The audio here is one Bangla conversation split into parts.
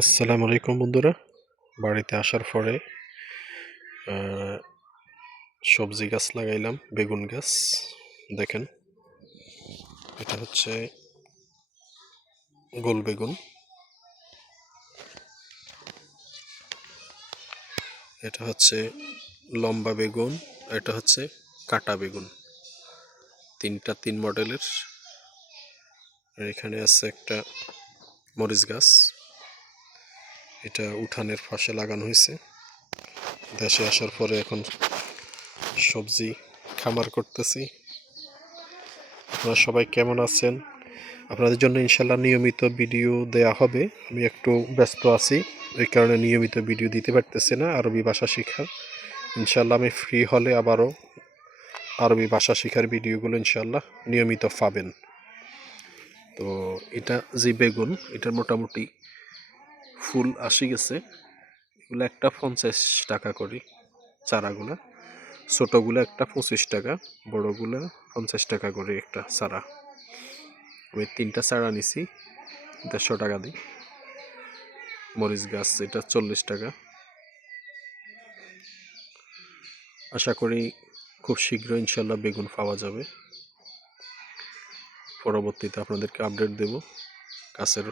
আসসালামু আলাইকুম বন্ধুরা। বাড়িতে আসার পরে আহ, সবজি গাছ লাগাইলাম, বেগুন গাছ। দেখেন, এটা হচ্ছে গোল বেগুন, এটা হচ্ছে লম্বা বেগুন, এটা হচ্ছে কাটা বেগুন। তিন মডেলের। আর এখানে আছে একটা মরিচ গাছ, এটা উঠানের পাশে লাগানো হয়েছে। দেশে আসার পরে এখন সবজি খামার করতেছি। আপনারা সবাই কেমন আছেন? আপনাদের জন্য ইনশাল্লাহ নিয়মিত ভিডিও দেয়া হবে। আমি একটু ব্যস্ত আছি, এই কারণে নিয়মিত ভিডিও দিতে পারতেছি না আরবি ভাষা শেখার। ইনশাল্লাহ আমি ফ্রি হলে আবারও আরবি ভাষা শেখার ভিডিওগুলো ইনশাল্লাহ নিয়মিত পাবেন। তো এটা যে বেগুন, এটার মোটামুটি ফুল আসি গেছে। এগুলো একটা 50 টাকা করে চারাগুলা। ছোটোগুলো একটা 25 টাকা, বড়োগুলো 50 টাকা করে একটা চারা। আমি 3টা চারা নিছি 150 টাকা দিই। মরিচ গাছ এটা 40 টাকা। আশা করি খুব শীঘ্রই ইনশাল্লাহ বেগুন পাওয়া যাবে। পরবর্তীতে আপনাদেরকে আপডেট দেব গাছের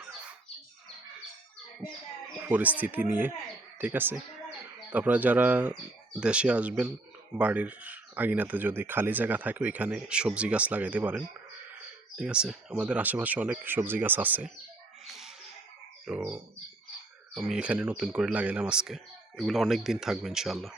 পরিস্থিতি নিয়ে, ঠিক আছে? আপনারা যারা দেশে আসবেন, বাড়ির আঙিনাতে যদি খালি জায়গা থাকে ওইখানে সবজি গাছ লাগাইতে পারেন, ঠিক আছে? আমাদের আশেপাশে অনেক সবজি গাছ আছে। তো আমি এখানে নতুন করে লাগাইলাম আজকে। এগুলো অনেক দিন থাকবে ইনশাল্লাহ।